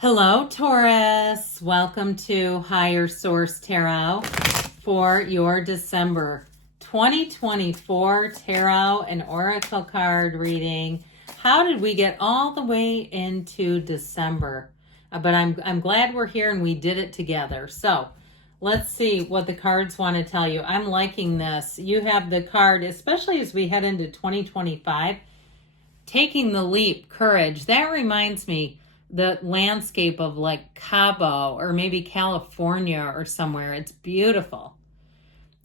Hello, Taurus. Welcome to Higher Source Tarot for your December 2024 Tarot and Oracle card reading. How did we get all the way into December? But I'm glad we're here and we did it together. So let's see what the cards want to tell you. I'm liking this. You have the card, especially as we head into 2025, taking the leap, courage. That reminds me the landscape of like Cabo or maybe California or somewhere. It's beautiful.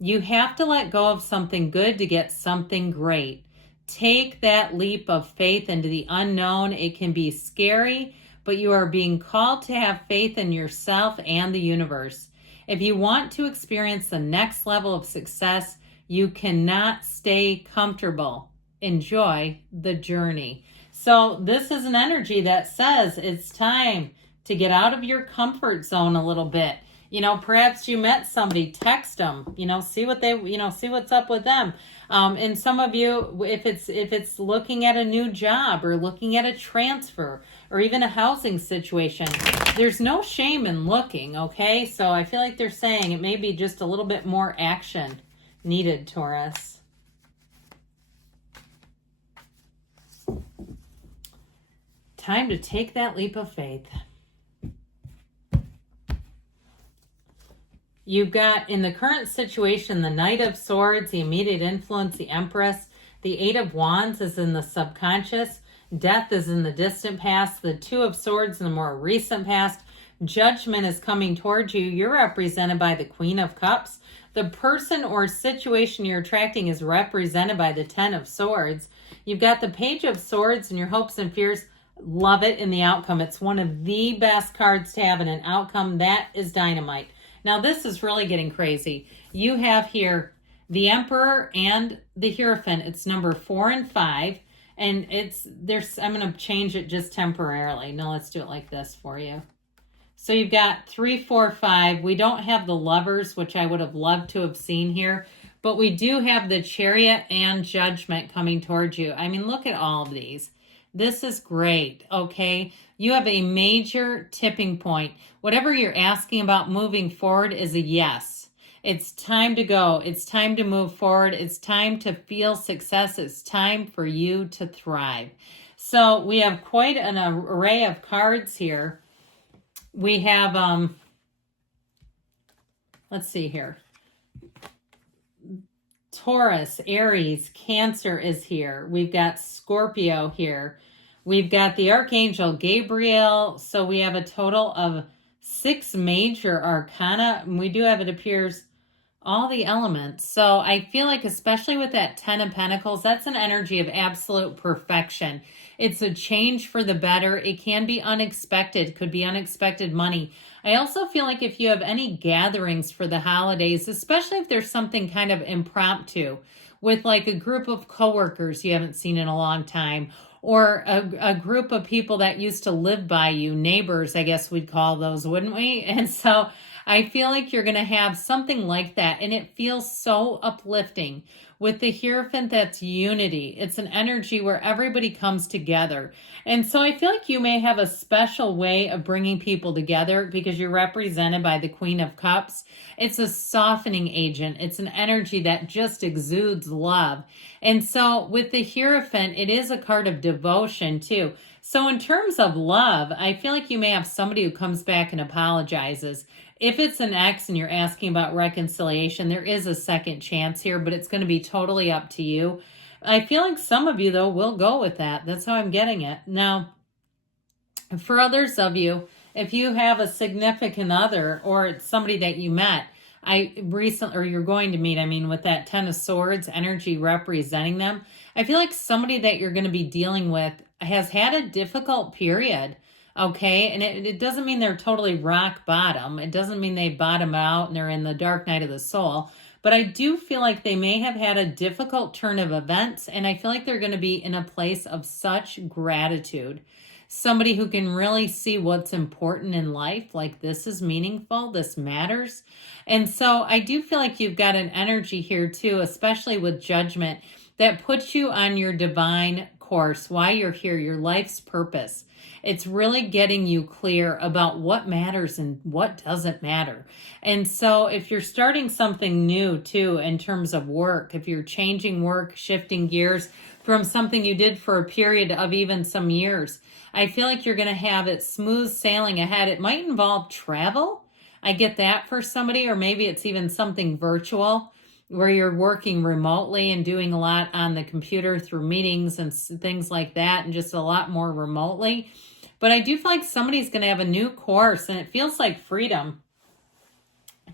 You have to let go of something good to get something great. Take that leap of faith into the unknown. It can be scary, but you are being called to have faith in yourself and the universe. If you want to experience the next level of success, you cannot stay comfortable. Enjoy the journey. So this is an energy that says it's time to get out of your comfort zone a little bit. Perhaps you met somebody, text them, see what they, see what's up with them. And some of you, if it's looking at a new job or looking at a transfer or even a housing situation, there's no shame in looking, okay? So I feel like they're saying it may be just a little bit more action needed, Taurus. Time to take that leap of faith. You've got, in the current situation, the Knight of Swords, the immediate influence, the Empress. The Eight of Wands is in the subconscious. Death is in the distant past. The Two of Swords in the more recent past. Judgment is coming towards you. You're represented by the Queen of Cups. The person or situation you're attracting is represented by the Ten of Swords. You've got the Page of Swords and your hopes and fears. Love it in the outcome. It's one of the best cards to have in an outcome. That is dynamite. Now, this is really getting crazy. You have here the Emperor and the Hierophant. It's number 4 and 5. And I'm going to change it just temporarily. No, let's do it like this for you. So you've got 3, 4, 5. We don't have the Lovers, which I would have loved to have seen here. But we do have the Chariot and Judgment coming towards you. I mean, look at all of these. This is great, okay? You have a major tipping point. Whatever you're asking about moving forward is a yes. It's time to go. It's time to move forward. It's time to feel success. It's time for you to thrive. So we have quite an array of cards here. We have, let's see here. Taurus, Aries, Cancer is here. We've got Scorpio here. We've got the Archangel Gabriel. So we have a total of 6 major arcana. And we do have, it appears, all the elements. So I feel like, especially with that 10 of Pentacles, that's an energy of absolute perfection. It's a change for the better. It can be unexpected, could be unexpected money. I also feel like if you have any gatherings for the holidays, especially if there's something kind of impromptu with like a group of coworkers you haven't seen in a long time, or a group of people that used to live by you, neighbors, I guess we'd call those, wouldn't we? And so I feel like you're going to have something like that, and it feels so uplifting. With the Hierophant, that's unity. It's an energy where everybody comes together. And so I feel like you may have a special way of bringing people together because you're represented by the Queen of Cups. It's a softening agent. It's an energy that just exudes love. And so with the Hierophant, it is a card of devotion too. So in terms of love, I feel like you may have somebody who comes back and apologizes. If it's an ex and you're asking about reconciliation, there is a second chance here, but it's going to be totally up to you. I feel like some of you, though, will go with that. That's how I'm getting it. Now, for others of you, if you have a significant other or it's somebody that you met, you're going to meet, with that 10 of Swords energy representing them, I feel like somebody that you're going to be dealing with has had a difficult period. Okay, and it doesn't mean they're totally rock bottom. It doesn't mean they bottom out and they're in the dark night of the soul. But I do feel like they may have had a difficult turn of events, and I feel like they're going to be in a place of such gratitude. Somebody who can really see what's important in life, like this is meaningful, this matters. And so I do feel like you've got an energy here too, especially with Judgment, that puts you on your divine course. course, why you're here, your life's purpose. It's really getting you clear about what matters and what doesn't matter. And so if you're starting something new too, in terms of work, if you're changing work, shifting gears from something you did for a period of even some years, I feel like you're going to have it smooth sailing ahead. It might involve travel. I get that for somebody, or maybe it's even something virtual where you're working remotely and doing a lot on the computer through meetings and things like that, and just a lot more remotely. But I do feel like somebody's going to have a new course, and it feels like freedom.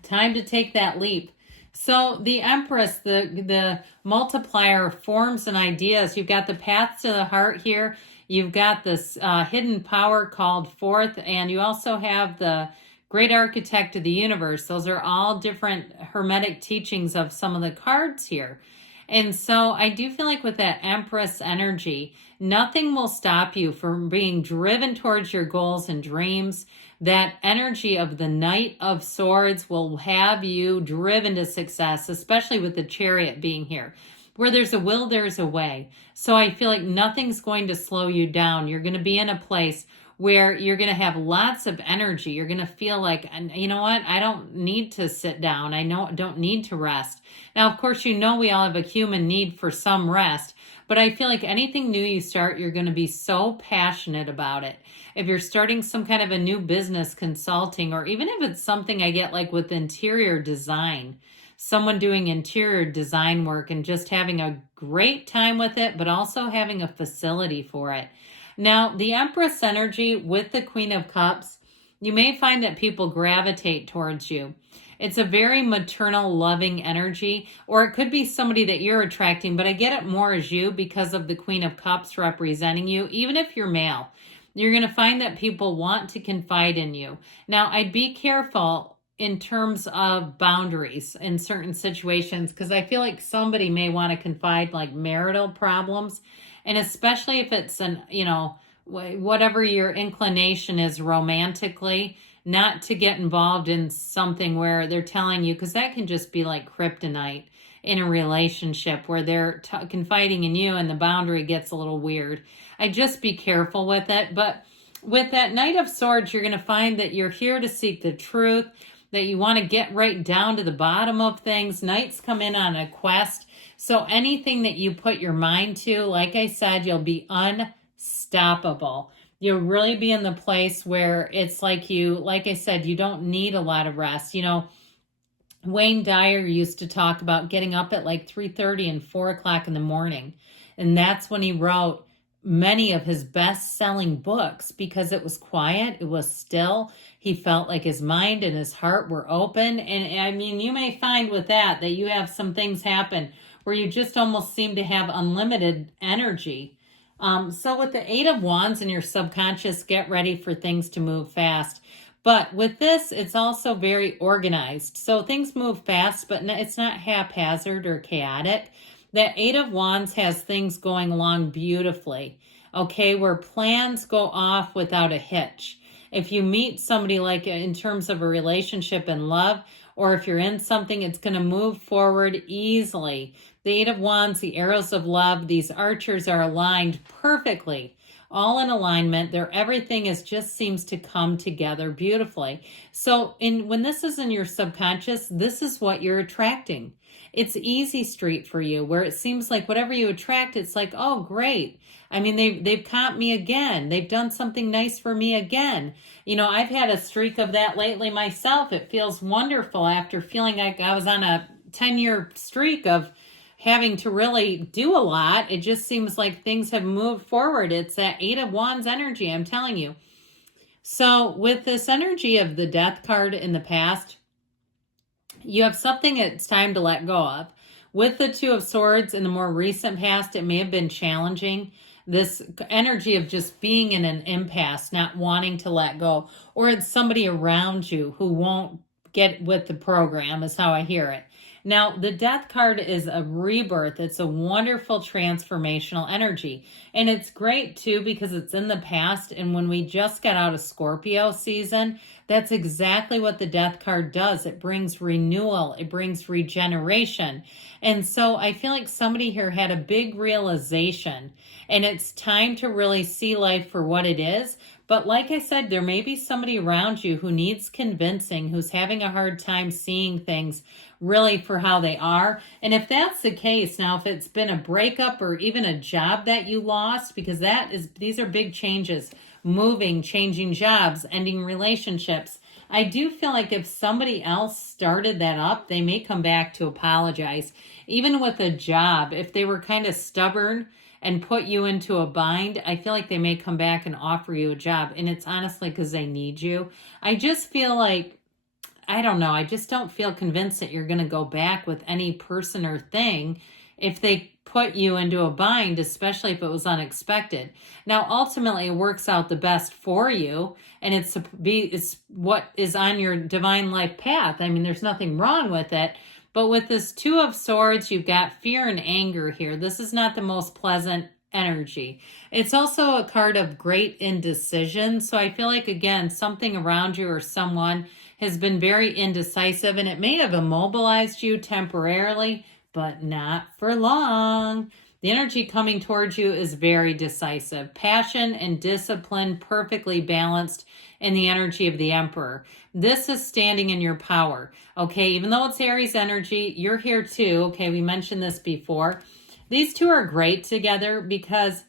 Time to take that leap. So the Empress, the multiplier of forms and ideas. You've got the path to the heart here. You've got this hidden power called forth, and you also have the Great Architect of the Universe. Those are all different Hermetic teachings of some of the cards here. And so I do feel like with that Empress energy, nothing will stop you from being driven towards your goals and dreams. That energy of the Knight of Swords will have you driven to success, especially with the Chariot being here. Where there's a will, there's a way. So I feel like nothing's going to slow you down. You're going to be in a place where you're going to have lots of energy. You're going to feel like, you know what, I don't need to sit down. I don't need to rest. Now, of course, we all have a human need for some rest, but I feel like anything new you start, you're going to be so passionate about it. If you're starting some kind of a new business, consulting, or even if it's something I get like with interior design, someone doing interior design work and just having a great time with it, but also having a facility for it. Now, the Empress energy with the Queen of Cups, you may find that people gravitate towards you. It's a very maternal, loving energy, or it could be somebody that you're attracting, but I get it more as you because of the Queen of Cups representing you. Even if you're male, you're going to find that people want to confide in you. Now, I'd be careful in terms of boundaries in certain situations, because I feel like somebody may want to confide like marital problems. And especially if it's whatever your inclination is romantically, not to get involved in something where they're telling you, because that can just be like kryptonite in a relationship where they're confiding in you and the boundary gets a little weird. I just be careful with it. But with that Knight of Swords, you're going to find that you're here to seek the truth, that you want to get right down to the bottom of things. Knights come in on a quest. So anything that you put your mind to, like I said, you'll be unstoppable. You'll really be in the place where it's like I said, you don't need a lot of rest. Wayne Dyer used to talk about getting up at like 3:30 and 4 o'clock in the morning. And that's when he wrote many of his best-selling books, because it was quiet, it was still. He felt like his mind and his heart were open. And I mean, you may find with that you have some things happen where you just almost seem to have unlimited energy. So with the Eight of Wands in your subconscious, get ready for things to move fast. But with this, it's also very organized. So things move fast, but it's not haphazard or chaotic. That Eight of Wands has things going along beautifully, okay, where plans go off without a hitch. If you meet somebody like in terms of a relationship and love, or if you're in something, it's going to move forward easily. The Eight of Wands, the arrows of love, these archers are aligned perfectly, all in alignment. Everything just seems to come together beautifully. So when this is in your subconscious, this is what you're attracting. It's easy street for you, where it seems like whatever you attract, it's like, oh, great. I mean, they've caught me again. They've done something nice for me again. I've had a streak of that lately myself. It feels wonderful after feeling like I was on a 10-year streak of having to really do a lot. It just seems like things have moved forward. It's that Eight of Wands energy, I'm telling you. So with this energy of the Death card in the past, you have something it's time to let go of. With the Two of Swords in the more recent past, it may have been challenging. This energy of just being in an impasse, not wanting to let go, or it's somebody around you who won't get with the program is how I hear it. Now, the death card is a rebirth. It's a wonderful transformational energy. And it's great too because it's in the past. And when we just got out of Scorpio season, that's exactly what the death card does. It brings renewal. It brings regeneration. And so I feel like somebody here had a big realization, and it's time to really see life for what it is. But like I said, there may be somebody around you who needs convincing, who's having a hard time seeing things really for how they are. And if that's the case, now if it's been a breakup or even a job that you lost, because these are big changes, moving, changing jobs, ending relationships. I do feel like if somebody else started that up, they may come back to apologize. Even with a job, if they were kind of stubborn and put you into a bind, I feel like they may come back and offer you a job. And it's honestly because they need you. I just feel like, I don't know, I just don't feel convinced that you're going to go back with any person or thing if they put you into a bind, especially if it was unexpected. Now, ultimately, it works out the best for you, and it's what is on your divine life path. I mean, there's nothing wrong with it. But with this Two of Swords, you've got fear and anger here. This is not the most pleasant energy. It's also a card of great indecision. So I feel like, again, something around you or someone has been very indecisive, and it may have immobilized you temporarily, but not for long. The energy coming towards you is very decisive. Passion and discipline perfectly balanced in the energy of the Emperor. This is standing in your power. Okay, even though it's Aries energy, you're here too. Okay, we mentioned this before. These two are great together because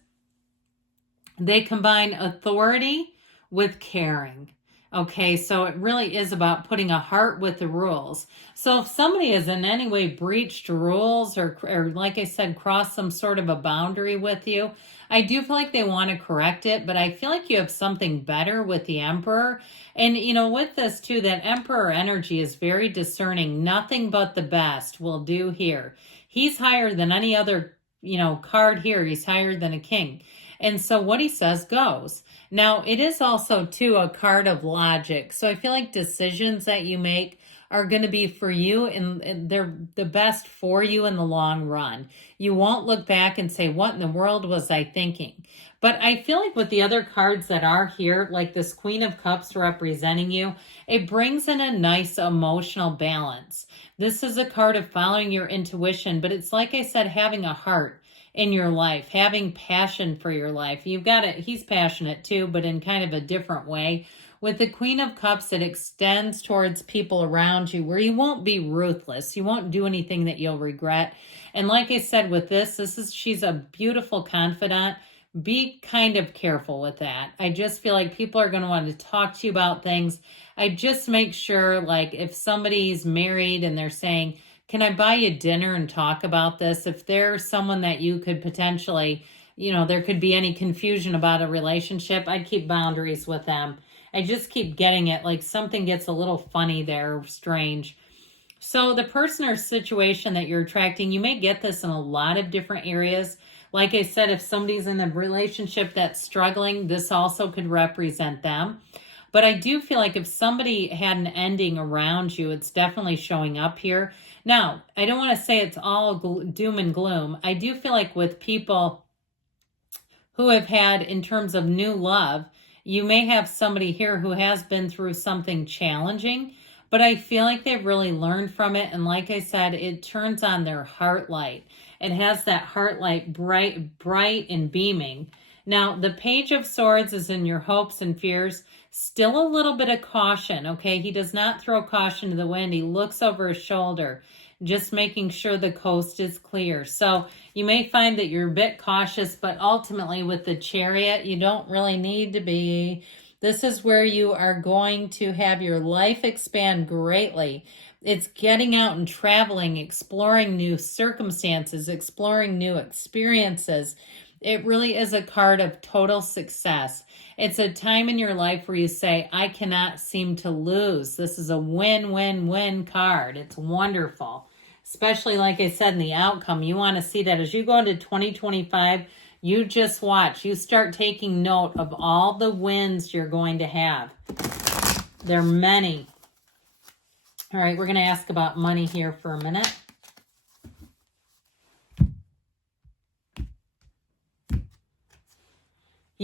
they combine authority with caring. Okay, so it really is about putting a heart with the rules. So if somebody has in any way breached rules or like I said, crossed some sort of a boundary with you, I do feel like they want to correct it, but I feel like you have something better with the Emperor. And, you know, with this too, that Emperor energy is very discerning. Nothing but the best will do here. He's higher than any other, you know, card here. He's higher than a king. And so what he says goes. Now, it is also, too, a card of logic. So I feel like decisions that you make are going to be for you, and they're the best for you in the long run. You won't look back and say, what in the world was I thinking? But I feel like with the other cards that are here, like this Queen of Cups representing you, it brings in a nice emotional balance. This is a card of following your intuition, but it's like I said, having a heart in your life, having passion for your life. You've got it. He's passionate too, but in kind of a different way. With the Queen of Cups, it extends towards people around you where you won't be ruthless. You won't do anything that you'll regret. And like I said, with she's a beautiful confidant. Be kind of careful with that. I just feel like people are going to want to talk to you about things. I just make sure, like if somebody's married and they're saying, can I buy you dinner and talk about this? If there's someone that you could potentially, you know, there could be any confusion about a relationship, I'd keep boundaries with them. I just keep getting it, like something gets a little funny there, strange. So the person or situation that you're attracting, you may get this in a lot of different areas. Like I said, if somebody's in a relationship that's struggling, this also could represent them. But I do feel like if somebody had an ending around you, it's definitely showing up here. Now, I don't want to say it's all doom and gloom. I do feel like with people who have had, in terms of new love, you may have somebody here who has been through something challenging, but I feel like they've really learned from it. And like I said, it turns on their heart light. It has that heart light bright and beaming. Now, the Page of Swords is in your hopes and fears. Still a little bit of caution, okay? He does not throw caution to the wind. He looks over his shoulder, just making sure the coast is clear. So you may find that you're a bit cautious, but ultimately with the Chariot, you don't really need to be. This is where you are going to have your life expand greatly. It's getting out and traveling, exploring new circumstances, exploring new experiences. It really is a card of total success. It's a time in your life where you say, I cannot seem to lose. This is a win-win-win card. It's wonderful. Especially, like I said, in the outcome. You want to see that as you go into 2025, you just watch. You start taking note of all the wins you're going to have. There are many. All right, we're going to ask about money here for a minute.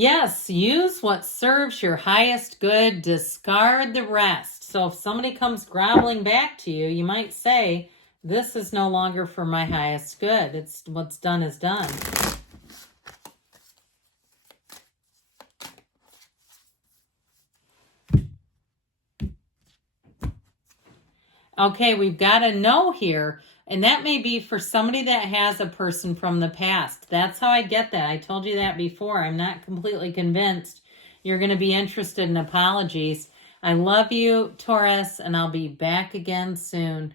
Yes, use what serves your highest good, discard the rest. So if somebody comes groveling back to you, you might say, this is no longer for my highest good. It's what's done is done. Okay, we've got a no here. And that may be for somebody that has a person from the past. That's how I get that. I told you that before. I'm not completely convinced you're going to be interested in apologies. I love you, Taurus, and I'll be back again soon.